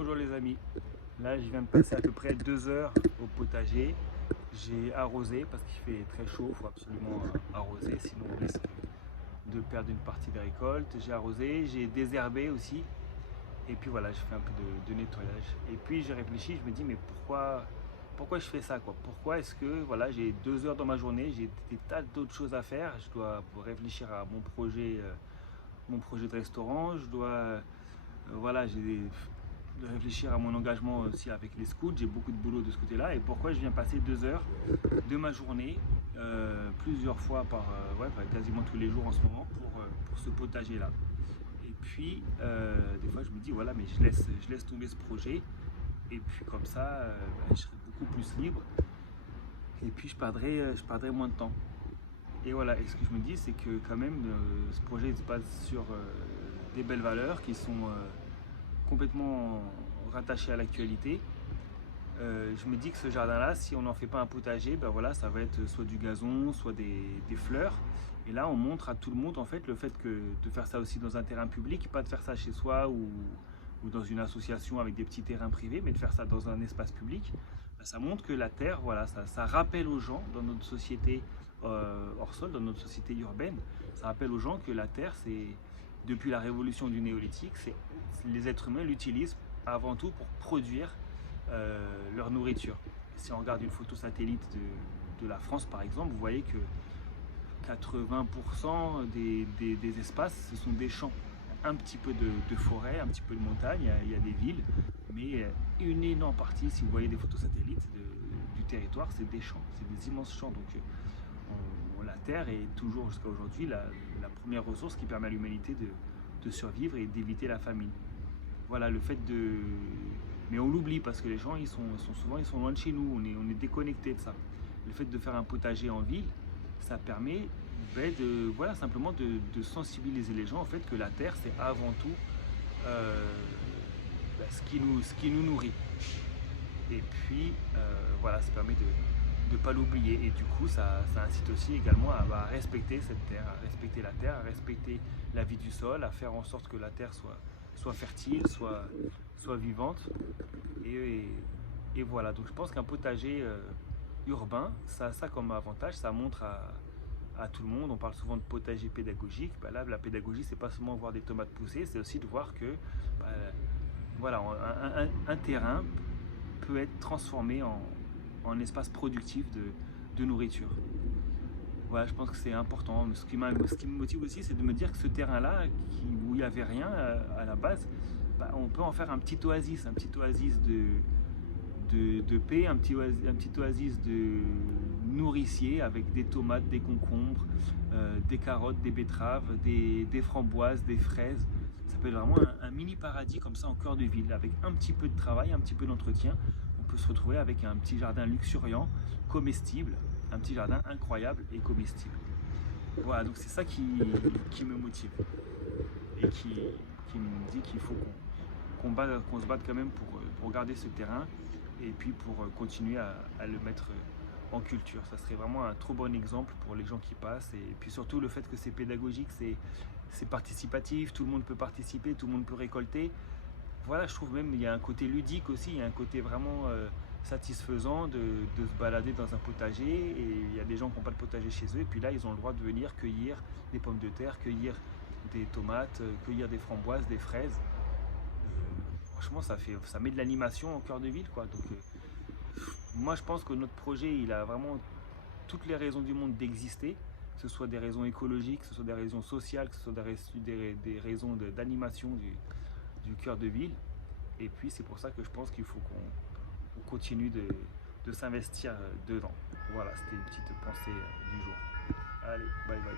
Bonjour les amis, là je viens de passer à peu près 2 heures au potager. J'ai arrosé parce qu'il fait très chaud, il faut absolument arroser sinon on risque de perdre une partie des récoltes. J'ai arrosé, j'ai désherbé aussi et puis voilà, je fais un peu de nettoyage. Et puis j'ai réfléchi, je me dis mais pourquoi je fais ça quoi? Pourquoi est-ce que voilà, j'ai 2 heures dans ma journée, j'ai des tas d'autres choses à faire, je dois réfléchir à mon projet de restaurant, je dois voilà, de réfléchir à mon engagement aussi avec les scouts. J'ai beaucoup de boulot de ce côté-là. Et pourquoi je viens passer 2 heures de ma journée, plusieurs fois ouais, quasiment tous les jours en ce moment, pour ce potager-là. Et puis, des fois, je me dis, voilà, mais je laisse tomber ce projet. Et puis, comme ça, je serai beaucoup plus libre. Et puis, je perdrai moins de temps. Et voilà, et ce que je me dis, c'est que quand même, ce projet se base sur des belles valeurs qui sont complètement rattachées à l'actualité. Je me dis que ce jardin-là, si on n'en fait pas un potager, ben voilà, ça va être soit du gazon, soit des fleurs. Et là, on montre à tout le monde en fait le fait que de faire ça aussi dans un terrain public, pas de faire ça chez soi ou dans une association avec des petits terrains privés, mais de faire ça dans un espace public, ben ça montre que la terre, voilà, ça rappelle aux gens dans notre société hors sol, dans notre société urbaine, ça rappelle aux gens que la terre, c'est depuis la révolution du néolithique, les êtres humains l'utilisent avant tout pour produire leur nourriture. Si on regarde une photo satellite de la France par exemple, vous voyez que 80% des espaces, ce sont des champs. Un petit peu de forêt, un petit peu de montagne, il y a des villes, mais une énorme partie, si vous voyez des photos satellites du territoire, c'est des champs, c'est des immenses champs. Donc la terre est toujours jusqu'à aujourd'hui la première ressource qui permet à l'humanité de survivre et d'éviter la famine. Voilà, le fait de... Mais on l'oublie parce que les gens, souvent loin de chez nous, on est déconnecté de ça. Le fait de faire un potager en ville, ça permet voilà, simplement de sensibiliser les gens en fait que la terre, c'est avant tout ce qui nous nourrit. Et puis, voilà, ça permet de ne pas l'oublier. Et du coup, ça incite aussi également à respecter cette terre, à respecter la terre, à respecter la vie du sol, à faire en sorte que la terre soit fertile, soit vivante. Et, et voilà, donc je pense qu'un potager urbain, ça a ça comme avantage, ça montre à tout le monde. On parle souvent de potager pédagogique. Bah là, la pédagogie, c'est pas seulement voir des tomates pousser, c'est aussi de voir que bah, voilà, un terrain peut être transformé en espace productif de nourriture. Voilà, je pense que c'est important. Ce qui me motive aussi, c'est de me dire que ce terrain-là, où il n'y avait rien à la base, bah, on peut en faire un petit oasis de paix, un petit oasis de nourricier avec des tomates, des concombres, des carottes, des betteraves, des framboises, des fraises. Ça peut être vraiment un mini paradis comme ça en cœur de ville. Avec un petit peu de travail, un petit peu d'entretien, on peut se retrouver avec un petit jardin luxuriant, comestible, un petit jardin incroyable et comestible. Voilà, donc c'est ça qui me motive et qui me dit qu'il faut qu'on se batte quand même pour garder ce terrain et puis pour continuer à le mettre en culture. Ça serait vraiment un trop bon exemple pour les gens qui passent et puis surtout le fait que c'est pédagogique, c'est participatif, tout le monde peut participer, tout le monde peut récolter. Voilà, je trouve même il y a un côté ludique aussi, il y a un côté vraiment satisfaisant de se balader dans un potager et il y a des gens qui n'ont pas de potager chez eux et puis là ils ont le droit de venir cueillir des pommes de terre, cueillir des tomates, cueillir des framboises, des fraises. Franchement, ça met de l'animation au cœur de ville, quoi. Donc, moi, je pense que notre projet, il a vraiment toutes les raisons du monde d'exister, que ce soit des raisons écologiques, que ce soit des raisons sociales, que ce soit des raisons d'animation du cœur de ville. Et puis, c'est pour ça que je pense qu'il faut qu'on continue de s'investir dedans. Voilà, c'était une petite pensée du jour. Allez, bye bye.